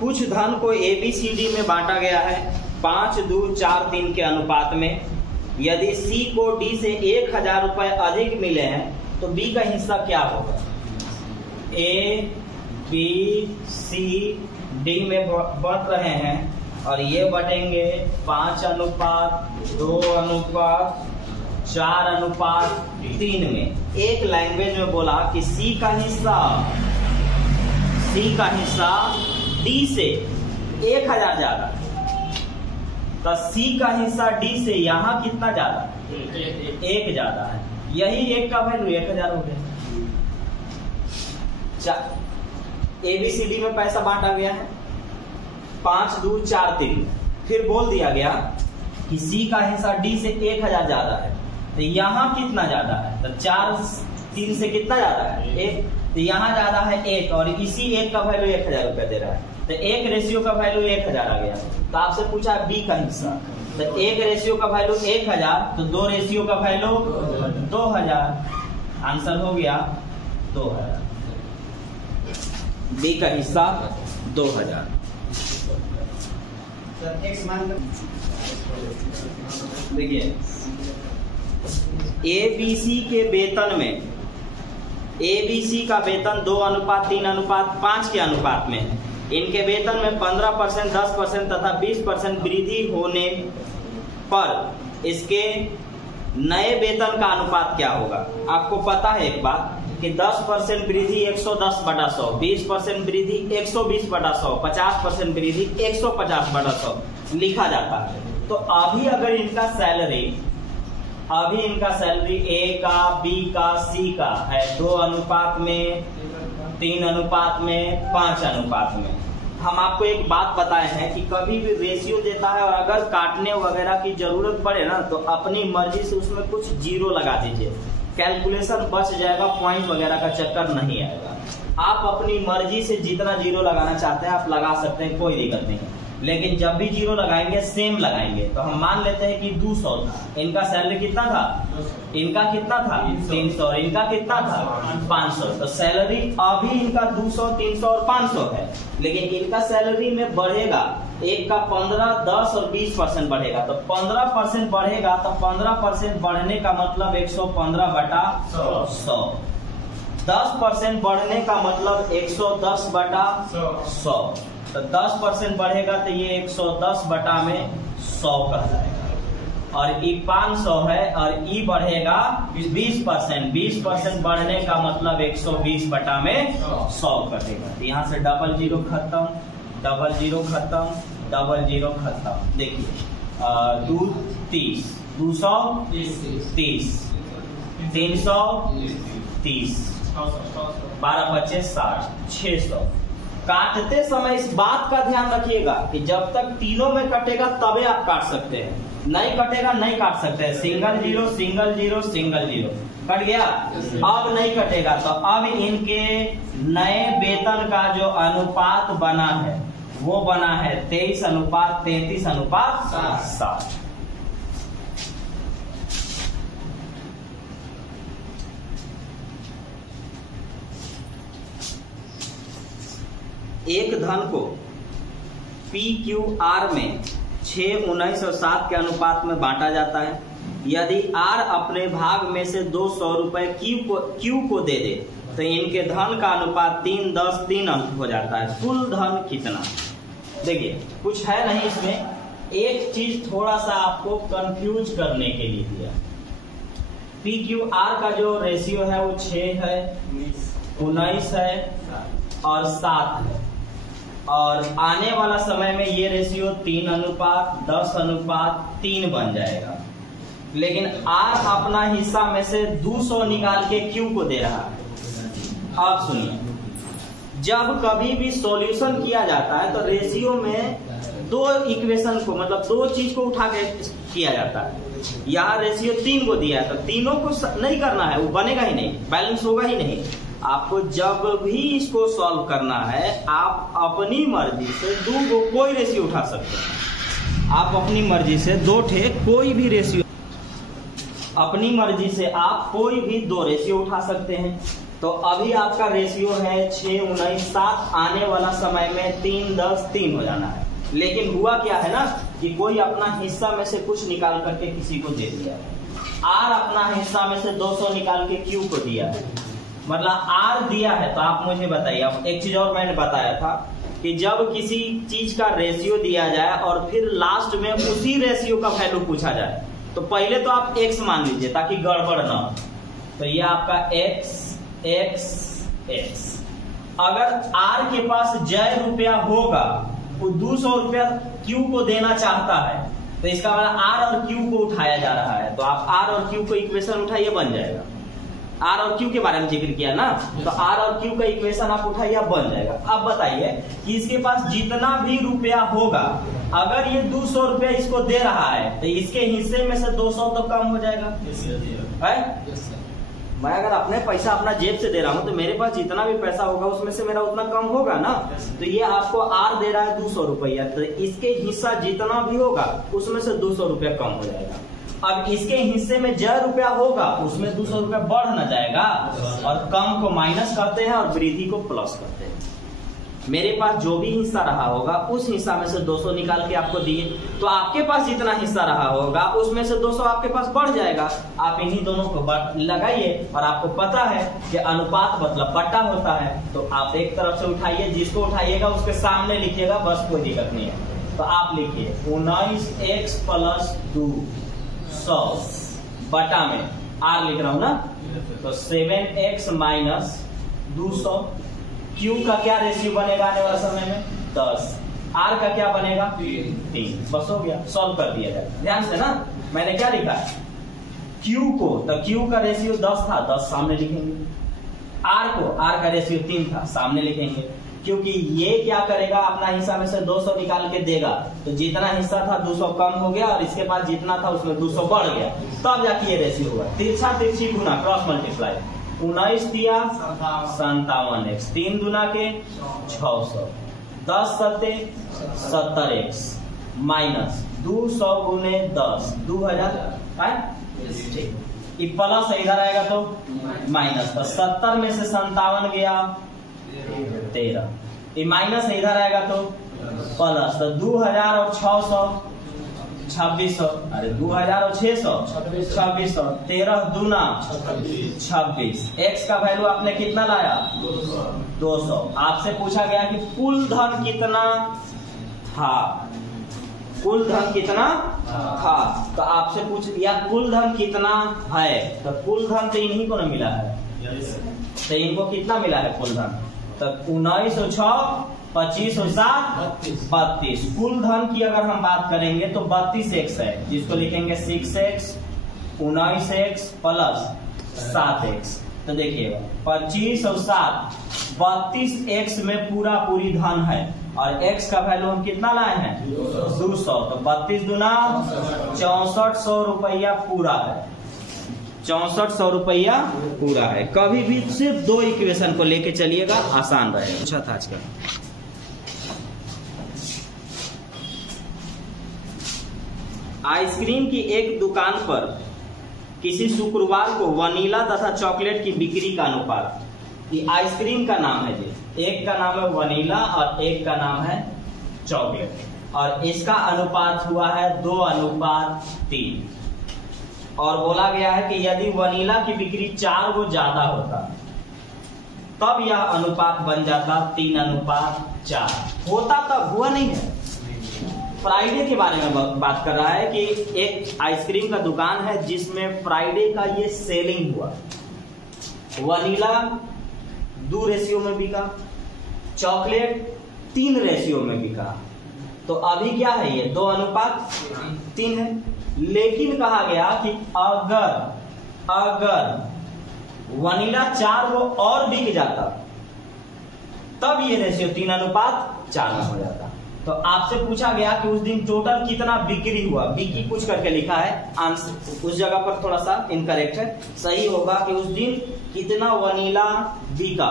कुछ धन को ABCD में बांटा गया है 5, 2, 4, 3 के अनुपात में। यदि C को D से 1000 रुपए अधिक मिले हैं तो B का हिस्सा क्या होगा? A, B, C, D में बंट रहे हैं और ये बटेंगे 5:2:4:3 में। एक लैंग्वेज में बोला कि C का हिस्सा D से 1000 ज्यादा, तो C का हिस्सा D से यहाँ कितना ज्यादा? 1 ज्यादा है। यही 1 का वैल्यू 1000 हो गया। ABCD में पैसा बांटा गया है 5, 2, 4, 3। फिर बोल दिया गया कि C का हिस्सा D से 1000 ज्यादा है, तो यहाँ कितना ज्यादा है? तो 4, 3 से कितना ज्यादा है? 1। तो यहाँ ज्यादा है 1 और इसी 1 का वैल्यू 1000 रुपया दे रहा है, तो 1 रेशियो का वैल्यू 1000 आ गया। तो आपसे पूछा B का हिस्सा, तो 1 रेशियो का वैल्यू 1000, तो 2 रेशियो का वैल्यू 2000। आंसर हो गया 2000। B का हिस्सा 2000। देखिए ABC के वेतन में, ABC का वेतन 2:3:5 के अनुपात में है। इनके वेतन में 15%, 10% तथा 20% वृद्धि होने पर इसके नए वेतन का अनुपात क्या होगा? आपको पता है एक बात कि 10% वृद्धि 110/100, 20% वृद्धि 120/100, 50% वृद्धि 150/100 लिखा जाता है। तो अभी अगर इनका सैलरी A का, B का, C का है 2:3, 3:5, 5:5। हम आपको एक बात बताए हैं कि कभी भी रेशियो देता है और अगर काटने वगैरह की जरूरत पड़े ना तो अपनी मर्जी से उसमें कुछ जीरो लगा दीजिए, कैलकुलेशन बच जाएगा, पॉइंट वगैरह का चक्कर नहीं आएगा। आप अपनी मर्जी से जितना जीरो लगाना चाहते हैं आप लगा सकते हैं, कोई दिक्कत नहीं। लेकिन जब भी जीरो लगाएंगे सेम लगाएंगे। तो हम मान लेते हैं कि 200 था, इनका सैलरी कितना था? इनका कितना था? 300। इनका कितना था? 500। तो सैलरी अभी इनका 200, 300 और 500 है, लेकिन इनका सैलरी में बढ़ेगा। एक का 15, 10 और 20% बढ़ेगा। तो 15% बढ़ेगा, तो 15% बढ़ने का मतलब 115/100। 10% बढ़ने का मतलब 110/100। तो 10% बढ़ेगा तो ये 110/100 कहलाएगा। और ई 500 है और ई बढ़ेगा 20%। 20% बढ़ने का मतलब 120/100 कटेगा। तो यहाँ से 00 खत्म, 00 खत्म, 00 खत्म। देखिए 2 30, 200 30, 330, 12 25 60, 600। काटते समय इस बात का ध्यान रखिएगा कि जब तक तीनों में कटेगा तबे आप काट सकते हैं, नहीं कटेगा नहीं काट सकते हैं। Single zero, single zero, single zero cut गया। अब नहीं कटेगा, तो अब इनके नए वेतन का जो अनुपात बना है वो बना है 23:33:7। एक धन को PQR में 6, 19 और 7 के अनुपात में बांटा जाता है। यदि R अपने भाग में से 200 रुपए Q को दे दे तो इनके धन का अनुपात 3, 10, 3 हो जाता है। कुल धन कितना? देखिए कुछ है नहीं इसमें, एक चीज थोड़ा सा आपको कंफ्यूज करने के लिए दिया। PQR का जो रेशियो है वो 6 है, 19 है और 7 है। और आने वाला समय में ये रेशियो 3:10:3 बन जाएगा। लेकिन R अपना हिस्सा में से 200 निकाल के Q को दे रहा है। अब सुनिए, जब कभी भी सॉल्यूशन किया जाता है तो रेशियो में दो इक्वेशन को, मतलब दो चीज को उठा के किया जाता है। यहाँ रेशियो 3 को दिया है तो तीनों को नहीं करना है, वो बनेगा ही नहीं, बैलेंस होगा ही नहीं। आपको जब भी इसको सॉल्व करना है आप अपनी मर्जी से कोई रेशियो उठा सकते हैं। आप अपनी मर्जी से कोई भी रेशियो, अपनी मर्जी से आप कोई भी 2 रेशियो उठा सकते हैं। तो तो अभी आपका रेशियो है 6, 19, 7, आने वाला समय में 3, 10, 3 हो जाना है। लेकिन हुआ क्या है ना कि कोई अपना हिस्सा में से कुछ निकाल करके किसी को दे दिया है। आर अपना हिस्सा में से 200 निकाल के क्यू को दिया है, मतलब आर दिया है। तो आप मुझे बताइए, अब एक चीज और मैंने बताया था कि जब किसी चीज का रेशियो दिया जाए और फिर लास्ट में उसी रेशियो का वैल्यू पूछा जाए, तो पहले तो आप x मान लीजिए ताकि गड़बड़ ना हो। तो ये आपका x x x। अगर r के पास जय रुपया होगा, वो 200 रुपया q को देना चाहता है, तो इसका मतलब r और q को उठाया जा रहा है। तो आप r और q को इक्वेशन उठाइए, बन जाएगा। r और q के बारे में जिक्र किया ना, तो r और q का इक्वेशन आप उठाइए, बन जाएगा। अब बताइए कि इसके पास जितना भी रुपया होगा, अगर ये 200 रुपया इसको दे रहा है, तो इसके हिस्से में से 200 तो कम हो जाएगा है? मैं अगर अपने पैसा अपना जेब से दे रहा हूँ तो मेरे पास जितना भी पैसा होगा उसमें से मेरा उतना कम होगा ना। तो ये आपको आर दे रहा है 200 रुपया, तो इसके हिस्सा जितना भी होगा उसमें से 200 रुपया कम हो जाएगा। अब इसके हिस्से में जय रुपया होगा, उसमें 200 रुपया बढ़ न जाएगा, और कम को माइनस करते हैं और वृद्धि को प्लस करते हैं। मेरे पास जो भी हिस्सा रहा होगा उस हिस्सा में से 200 निकाल के आपको दिए, तो आपके पास जितना हिस्सा रहा होगा उसमें से 200 आपके पास बढ़ जाएगा। आप इन्हीं दोनों को लगाइए, और आपको पता है कि अनुपात मतलब बट्टा होता है। तो आप एक तरफ से उठाइए, जिसको उठाइएगा उसके सामने लिखिएगा, बस कोई दिक्कत नहीं है। तो आप लिखिए 19x + 200 बटा में r लिख रहा हूं ना, तो 7x - 200। Q का क्या रेशियो बनेगा आने वाला समय में? 10। R का क्या बनेगा? 3। बस हो गया, सॉल्व कर दिया जाए। ध्यान से ना, मैंने क्या लिखा है Q को, तो Q का रेशियो 10 था, 10 सामने लिखेंगे। R को, R का रेशियो 3 था, सामने लिखेंगे। क्योंकि ये क्या करेगा, अपना हिस्सा में से 200 निकाल के देगा, तो जितना हिस्सा था 200 कम हो गया, और इसके पास जितना था उसमें 200 बढ़ गया, तब जाके ये रेशियो हुआ। तिरछा तिरछी गुना, क्रॉस मल्टीप्लाई। 19 दिया 57x, 3 दूना के 600, 10 सत्ते 70x माइनस 200 गुने 10 2000 है। ये प्लस इधर आएगा तो माइनस, तो 70 में से 57 गया 13, ये माइनस इधर आएगा तो प्लस, तो 2000 और 600 2600, अरे 2000 और 600 2600, 13 दूना 26। x का वैल्यू आपने कितना लाया? 200। आपसे पूछा गया कि कुल धन कितना था, कुल धन कितना था, तो आपसे पूछ या कुल धन कितना है, तो कुल धन तो इन्हीं को ना मिला है, तो इनको कितना मिला है कुल धन? तो 19 और 6 25 और 7 32। कुल धन की अगर हम बात करेंगे तो 32x है, जिसको लिखेंगे 6x 19x + 7x। तो देखिएगा 25 और 7 32x में पूरा पूरी धन है, और x का वैल्यू हम कितना लाए हैं? 200। तो 32 दूना 6400 रुपया पूरा है, 6400 रुपया पूरा है। कभी भी सिर्फ 2 इक्वेशन को लेके चलिएगा, आसान रहेगा। अच्छा था आज का। आइसक्रीम की एक दुकान पर किसी शुक्रवार को वनीला तथा चॉकलेट की बिक्री का अनुपात, ये आइसक्रीम का नाम है जी, एक का नाम है वनीला और एक का नाम है चॉकलेट, और इसका अनुपात हुआ है 2:3। और बोला गया है कि यदि वनीला की बिक्री 4 को ज्यादा होता तब यह अनुपात बन जाता 3:4 होता, तब हुआ नहीं है। फ्राइडे के बारे में बात कर रहा है कि एक आइसक्रीम का दुकान है जिसमें फ्राइडे का ये सेलिंग हुआ। वनीला 2 रेशियो में बिका, चॉकलेट 3 रेशियो में बिका, तो अभी क्या है, ये 2:3 है। लेकिन कहा गया कि अगर वनीला 4 को और बिक जाता तब ये रेशियो 3:4 में हो जाता। तो आपसे पूछा गया कि उस दिन टोटल कितना बिक्री हुआ, बिक्री कुछ करके लिखा है, आंसर उस जगह पर थोड़ा सा इनकरेक्ट है। सही होगा कि उस दिन कितना वनीला बिका।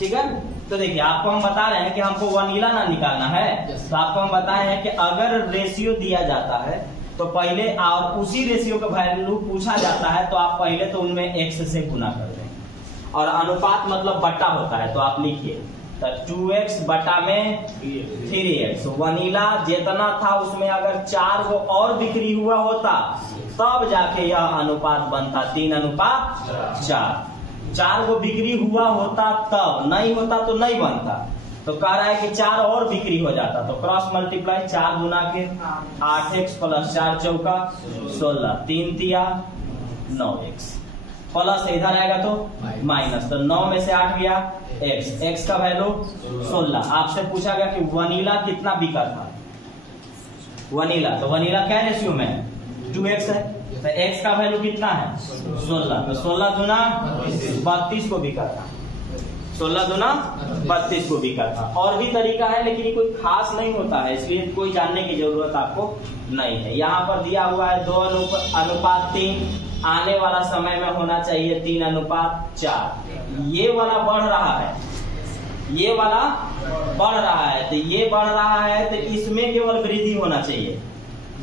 ठीक है, तो देखिए आपको हम बता रहे हैं कि हमको वनीला ना निकालना है, तो आपको हम बताए हैं कि अगर रेशियो दिया जाता है तो पहले और उसी रेशियो का वैल्यू पूछा जाता है, तो आप पहले तो उनमें x से गुना कर दें। और अनुपात मतलब बट्टा होता है, तो आप लिखिए तो 2x बटा में 3x। वनीला जितना था उसमें अगर 4 को और बिक्री हुआ होता तब जाके यह अनुपात बनता 3:4। 4 को बिक्री हुआ होता तब, नहीं होता तो नहीं बनता। तो कह रहा है कि 4 और बिक्री हो जाता, तो क्रॉस मल्टीप्लाई 4 गुना के 8x प्लस 4 चौका 16, 3 तिया 9x प्लस इधर आएगा तो माइनस, तो 9 में से 8 गया x का वैल्यू 16। आपसे पूछा गया कि वनीला कितना बिका था, वनीला, तो वनीला क्या रेशियो में है 2x है, तो x का वैल्यू कितना है 16, तो 16 दूना 32 को बिका था, 16 दूना 32 को बिका था। और भी तरीका है लेकिन ये कोई खास नहीं होता है, इसलिए कोई जानने की जरूरत आपको नहीं है। यहाँ पर दिया हुआ है 2:3, आने वाला समय में होना चाहिए 3:4। ये वाला बढ़ रहा है, ये वाला बढ़ रहा है, तो ये बढ़ रहा है तो इसमें केवल वृद्धि होना चाहिए,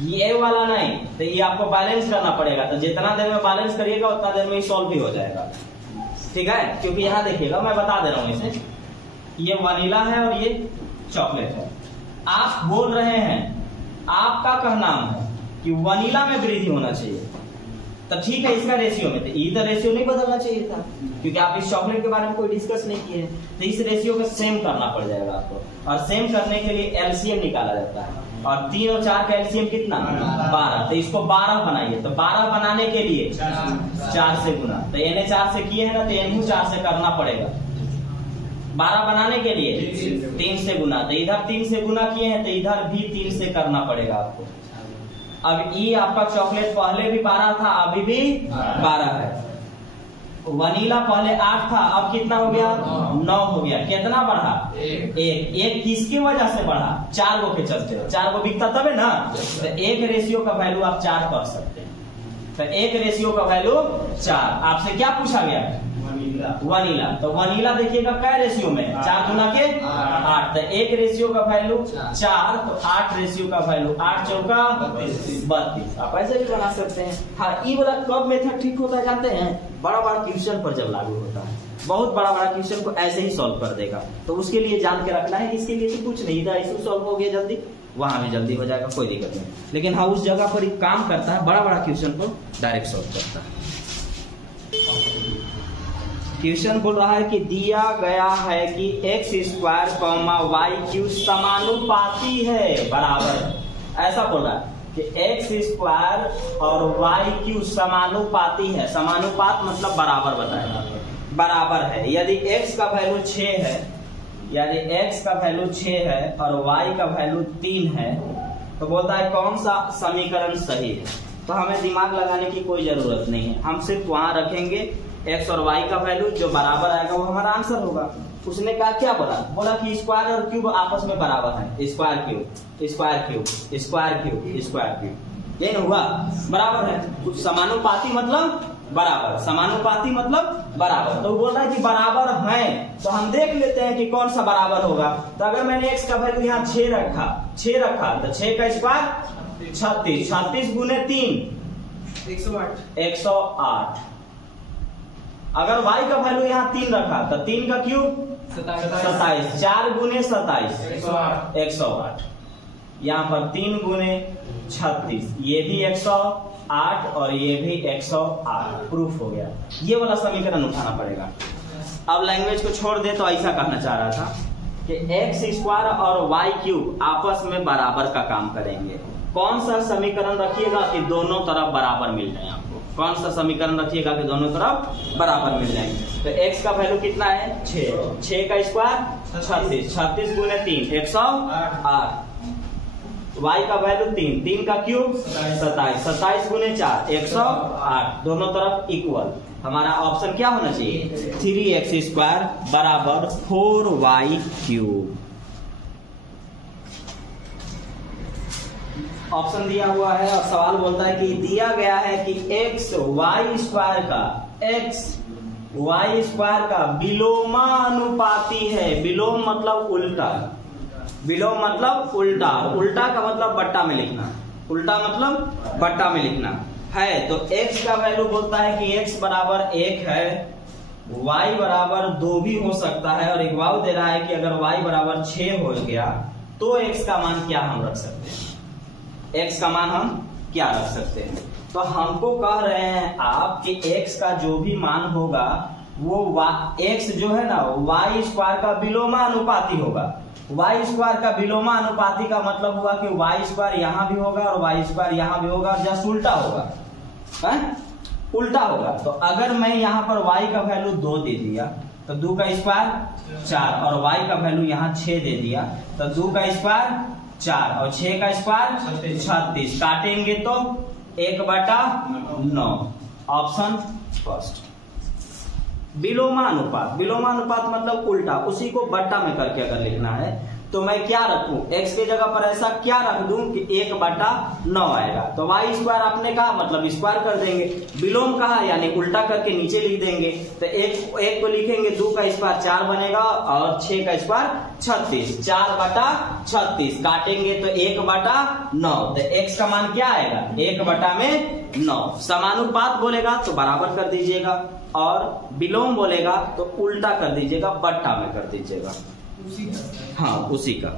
ये वाला नहीं। तो ये आपको बैलेंस करना पड़ेगा, तो जितना देर में बैलेंस करिएगा उतना देर में सॉल्व भी हो जाएगा, ठीक है। क्योंकि यहाँ देखिएगा मैं बता दे रहा हूँ इसे, ये वनीला है और ये चॉकलेट है। आप बोल रहे हैं, आपका कहना है कि वनीला में वृद्धि होना चाहिए, तो ठीक है इसका रेशियो में, तो इधर रेशियो नहीं बदलना चाहिए था क्योंकि आप इस चॉकलेट के बारे में कोई डिस्कस नहीं किए, तो इस रेशियो को सेम करना पड़ जाएगा आपको। और सेम करने के लिए एलसीएम निकाला जाता है, और 3 और 4 का एलसीएम कितना 12, तो इसको 12 बनाइए। तो 12 बनाने के लिए 4 से गुना, तो इन्हें 4 से किए हैं ना, तो इन्हें 4 से करना पड़ेगा। 12 बनाने के लिए 3 से गुना, तो इधर 3 से गुना किए हैं तो इधर भी 3 से करना पड़ेगा आपको। अब ये आपका चॉकलेट पहले भी 12 था, अभी भी 12 है। वनीला पहले 8 था, अब कितना हो गया 9 हो गया। कितना बढ़ा 1 किसकी वजह से बढ़ा 4 को के चलते, 4 को बिकता तब है ना, तो 1 रेशियो का वैल्यू आप 4 कर सकते हैं। तो 1 रेशियो का वैल्यू 4। आपसे क्या पूछा गया वनीला, तो वनीला देखिएगा क्या रेशियो में 4 गुना के 8, तो 1 रेशियो का वैल्यू 4, तो 8 रेशियो का वैल्यू 8 चौका 32। आप ऐसे भी बना सकते हैं। हाँ, ये वाला कब मेथड ठीक होता है जानते हैं, बड़ा बड़ा क्वेश्चन पर जब लागू होता है, बहुत बड़ा बड़ा क्वेश्चन को ऐसे ही सॉल्व कर देगा। तो उसके लिए जान के रखना है, इसके लिए तो कुछ नहीं था, इसे सॉल्व हो गया जल्दी, वहां भी जल्दी हो जाएगा, कोई दिक्कत नहीं। लेकिन हाँ उस जगह पर काम करता है, बड़ा बड़ा क्वेश्चन को डायरेक्ट सॉल्व करता है। क्वेश्चन बोल रहा है कि दिया गया है कि x² y³ समानुपाती है, बराबर, ऐसा बोल रहा है कि x² और y³ समानुपाती है। समानुपात मतलब बराबर बताएगा, बराबर है। यदि x का वैल्यू 6 है, यदि x का वैल्यू 6 है और y का वैल्यू 3 है, तो बोलता है कौन सा समीकरण सही है। तो हमें दिमाग लगाने की कोई जरूरत नहीं है, हम सिर्फ वहां रखेंगे x और y का वैल्यू, जो बराबर आएगा वो हमारा आंसर होगा। उसने कहा क्या बोला कि स्क्वायर और क्यूब आपस में बराबर है, square cube square cube square cube square cube, ये हुआ बराबर है। कुछ समानुपाती मतलब बराबर, समानुपाती मतलब बराबर। तो बोल रहा है कि बराबर है, तो हम देख लेते हैं कि कौन सा बराबर होगा। तो अगर मैंने x का वैल्यू यहाँ 6 रखा, तो 6 का स्क्वायर 36, 36 गुने 3 108। अगर y का वैल्यू यहाँ 3 रखा तो 3 का क्यूब 27, 4 गुने 27 108। यहाँ पर 3 गुने 36, ये भी 108 और ये भी 108, प्रूफ हो गया। ये वाला समीकरण उठाना पड़ेगा। अब लैंग्वेज को छोड़ दे, तो ऐसा कहना चाह रहा था कि x² और y³ आपस में बराबर का काम करेंगे। कौन सा समीकरण रखिएगा कि दोनों तरफ बराबर मिल जाए आपको, कौन सा समीकरण रखिएगा कि दोनों तरफ बराबर मिल जाएंगे। तो x का वैल्यू कितना है 6 का स्क्वायर 36, 36 गुने 3 108। y का वैल्यू 3 का क्यूब 27, 27 गुने 4 108, दोनों तरफ इक्वल। हमारा ऑप्शन क्या होना चाहिए 3x² बराबर 4y³। ऑप्शन दिया हुआ है और सवाल बोलता है कि दिया गया है कि x/y² का विलोमानुपाती है। विलोम मतलब उल्टा, विलोम मतलब उल्टा, उल्टा का मतलब बट्टा में लिखना, उल्टा मतलब बट्टा में लिखना है। तो x का वैल्यू बोलता है कि x बराबर 1 है y बराबर 2 भी हो सकता है, और एक वाव दे रहा है कि अगर y बराबर 6 हो गया तो x का मान क्या हम रख सकते हैं, x का मान हम क्या रख सकते हैं। तो हमको कह रहे हैं आप कि x का जो भी मान होगा वो x जो है ना y स्क्वायर का विलोमानुपाती होगा। y स्क्वायर का विलोमानुपाती का मतलब हुआ कि y स्क्वायर यहाँ भी होगा और y स्क्वायर यहाँ भी होगा, जस्ट उल्टा होगा, है? उल्टा होगा। तो अगर मैं यहाँ पर y का वैल्यू 2 दे दिया तो 2 का स्क्वायर 4, और y का वैल्यू यहाँ 6 दे दिया तो 2 का स्क्वायर 4 और 6 का स्क्वायर 36। काटेंगे तो 1/9, ऑप्शन फर्स्ट। विलोमानुपात, विलोमानुपात मतलब उल्टा, उसी को बट्टा में करके अगर लिखना है तो मैं क्या रखूं, x के जगह पर ऐसा क्या रख दूं कि 1/9 आएगा। तो y स्क्वायर आपने कहा मतलब स्क्वायर कर देंगे, विलोम कहा यानी उल्टा करके नीचे लिख देंगे। तो एक को लिखेंगे 2 का स्क्वायर 4 बनेगा और 6 का स्क्वायर 36, 4/36। काटेंगे तो 1/9, तो x का मान क्या आएगा 1/9। समानुपात बोलेगा तो बराबर कर दीजिएगा, और विलोम बोलेगा तो उल्टा कर दीजिएगा, बट्टा में कर दीजिएगा। हाँ, उसी का।